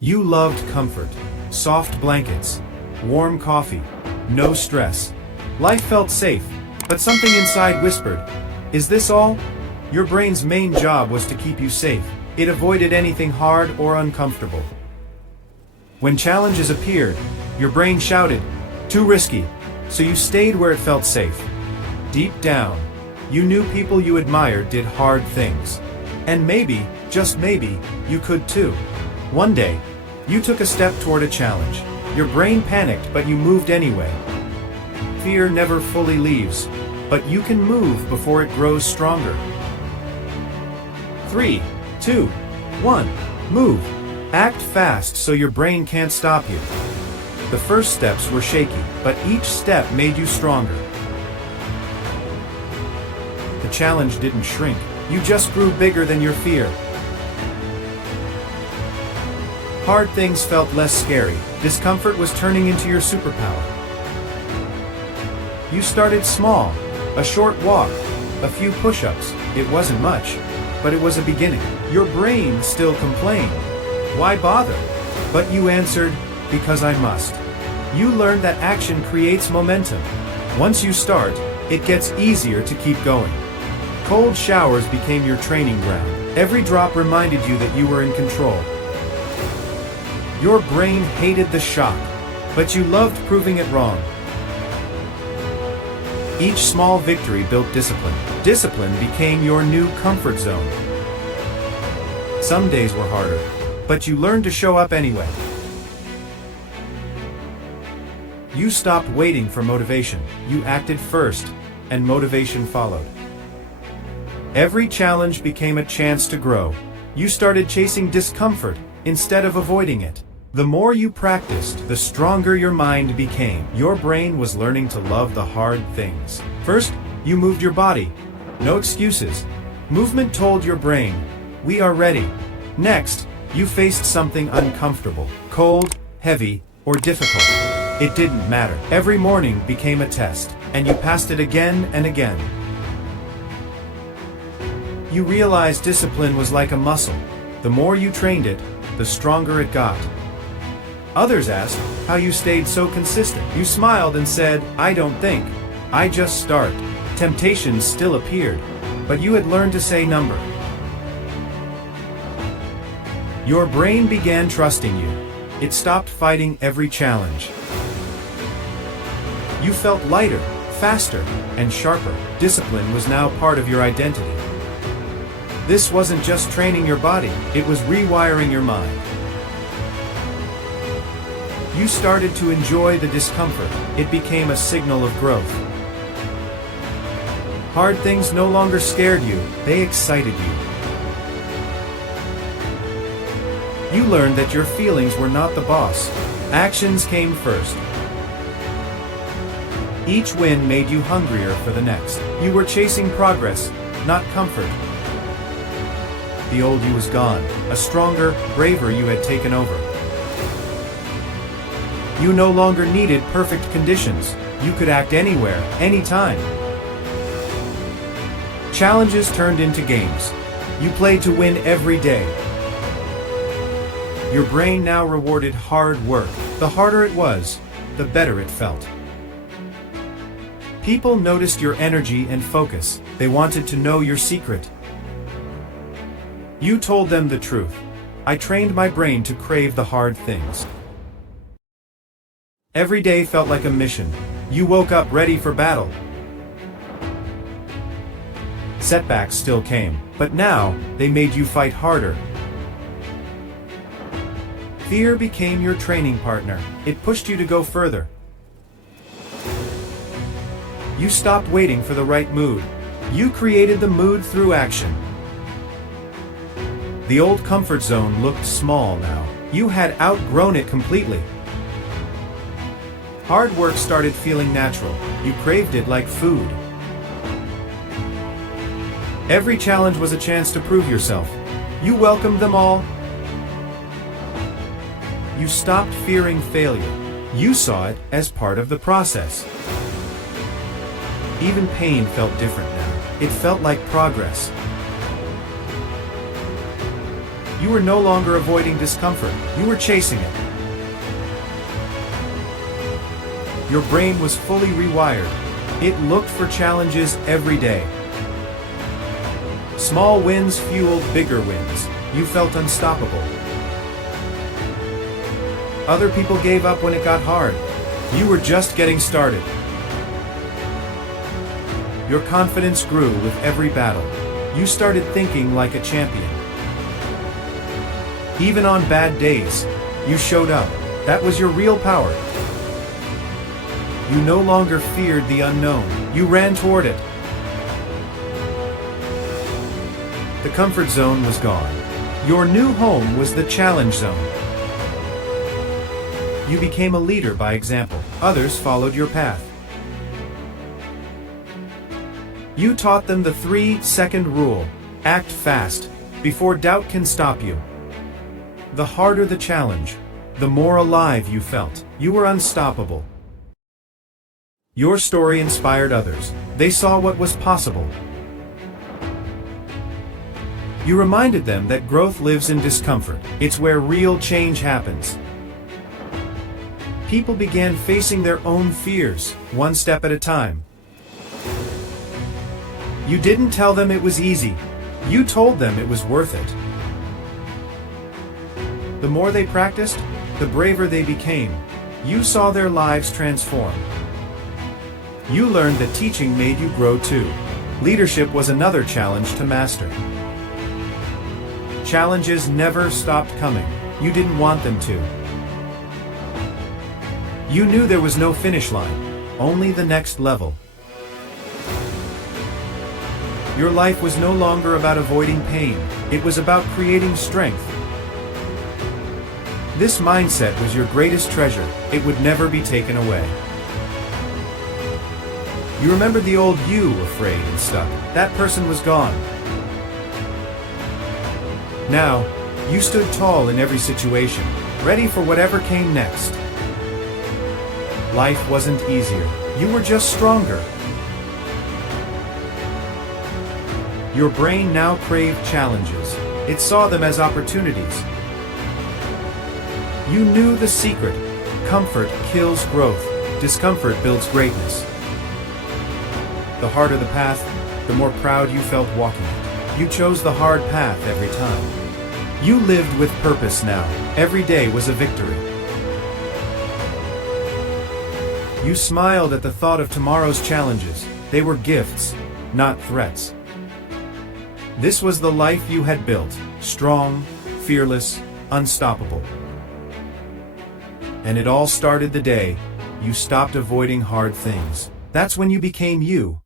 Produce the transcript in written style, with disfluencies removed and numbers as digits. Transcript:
You loved comfort, soft blankets, warm coffee, no stress. Life felt safe, but something inside whispered, "Is this all?" Your brain's main job was to keep you safe. It avoided anything hard or uncomfortable. When challenges appeared, your brain shouted, "Too risky," so you stayed where it felt safe. Deep down, you knew people you admired did hard things. And maybe, just maybe, you could too. One day, you took a step toward a challenge. Your brain panicked, but you moved anyway. Fear never fully leaves, but you can move before it grows stronger. 3, 2, 1, move. Act fast so your brain can't stop you. The first steps were shaky, but each step made you stronger. The challenge didn't shrink, you just grew bigger than your fear. Hard things felt less scary, discomfort was turning into your superpower. You started small, a short walk, a few push-ups. It wasn't much, but it was a beginning. Your brain still complained. Why bother? But you answered, because I must. You learned that action creates momentum. Once you start, it gets easier to keep going. Cold showers became your training ground. Every drop reminded you that you were in control. Your brain hated the shock, but you loved proving it wrong. Each small victory built discipline. Discipline became your new comfort zone. Some days were harder, but you learned to show up anyway. You stopped waiting for motivation. You acted first, and motivation followed. Every challenge became a chance to grow. You started chasing discomfort instead of avoiding it. The more you practiced, the stronger your mind became. Your brain was learning to love the hard things. First, you moved your body. No excuses. Movement told your brain, "We are ready." Next, you faced something uncomfortable, cold, heavy, or difficult. It didn't matter. Every morning became a test, and you passed it again and again. You realized discipline was like a muscle. The more you trained it, the stronger it got. Others asked how you stayed so consistent. You smiled and said, "I don't think. I just start." Temptations still appeared, but you had learned to say number. Your brain began trusting you. It stopped fighting every challenge. You felt lighter, faster, and sharper. Discipline was now part of your identity. This wasn't just training your body, it was rewiring your mind. You started to enjoy the discomfort. It became a signal of growth. Hard things no longer scared you, they excited you. You learned that your feelings were not the boss. Actions came first. Each win made you hungrier for the next. You were chasing progress, not comfort. The old you was gone. A stronger, braver you had taken over. You no longer needed perfect conditions. You could act anywhere, anytime. Challenges turned into games. You played to win every day. Your brain now rewarded hard work. The harder it was, the better it felt. People noticed your energy and focus. They wanted to know your secret. You told them the truth. I trained my brain to crave the hard things. Every day felt like a mission. You woke up ready for battle. Setbacks still came, but now they made you fight harder. Fear became your training partner. It pushed you to go further. You stopped waiting for the right mood. You created the mood through action. The old comfort zone looked small now. You had outgrown it completely. Hard work started feeling natural. You craved it like food. Every challenge was a chance to prove yourself. You welcomed them all. You stopped fearing failure. You saw it as part of the process. Even pain felt different now. It felt like progress. You were no longer avoiding discomfort, you were chasing it. Your brain was fully rewired. It looked for challenges every day. Small wins fueled bigger wins. You felt unstoppable. Other people gave up when it got hard. You were just getting started. Your confidence grew with every battle. You started thinking like a champion. Even on bad days, you showed up. That was your real power. You no longer feared the unknown. You ran toward it. The comfort zone was gone. Your new home was the challenge zone. You became a leader by example. Others followed your path. You taught them the 3-second rule. Act fast, before doubt can stop you. The harder the challenge, the more alive you felt. You were unstoppable. Your story inspired others. They saw what was possible. You reminded them that growth lives in discomfort. It's where real change happens. People began facing their own fears, one step at a time. You didn't tell them it was easy. You told them it was worth it. The more they practiced, the braver they became. You saw their lives transform. You learned that teaching made you grow too. Leadership was another challenge to master. Challenges never stopped coming. You didn't want them to. You knew there was no finish line, only the next level. Your life was no longer about avoiding pain, it was about creating strength. This mindset was your greatest treasure, it would never be taken away. You remembered the old you, afraid and stuck. That person was gone. Now, you stood tall in every situation, ready for whatever came next. Life wasn't easier, you were just stronger. Your brain now craved challenges. It saw them as opportunities. You knew the secret. Comfort kills growth. Discomfort builds greatness. The harder the path, the more proud you felt walking it. You chose the hard path every time. You lived with purpose now. Every day was a victory. You smiled at the thought of tomorrow's challenges. They were gifts, not threats. This was the life you had built, strong, fearless, unstoppable. And it all started the day you stopped avoiding hard things. That's when you became you,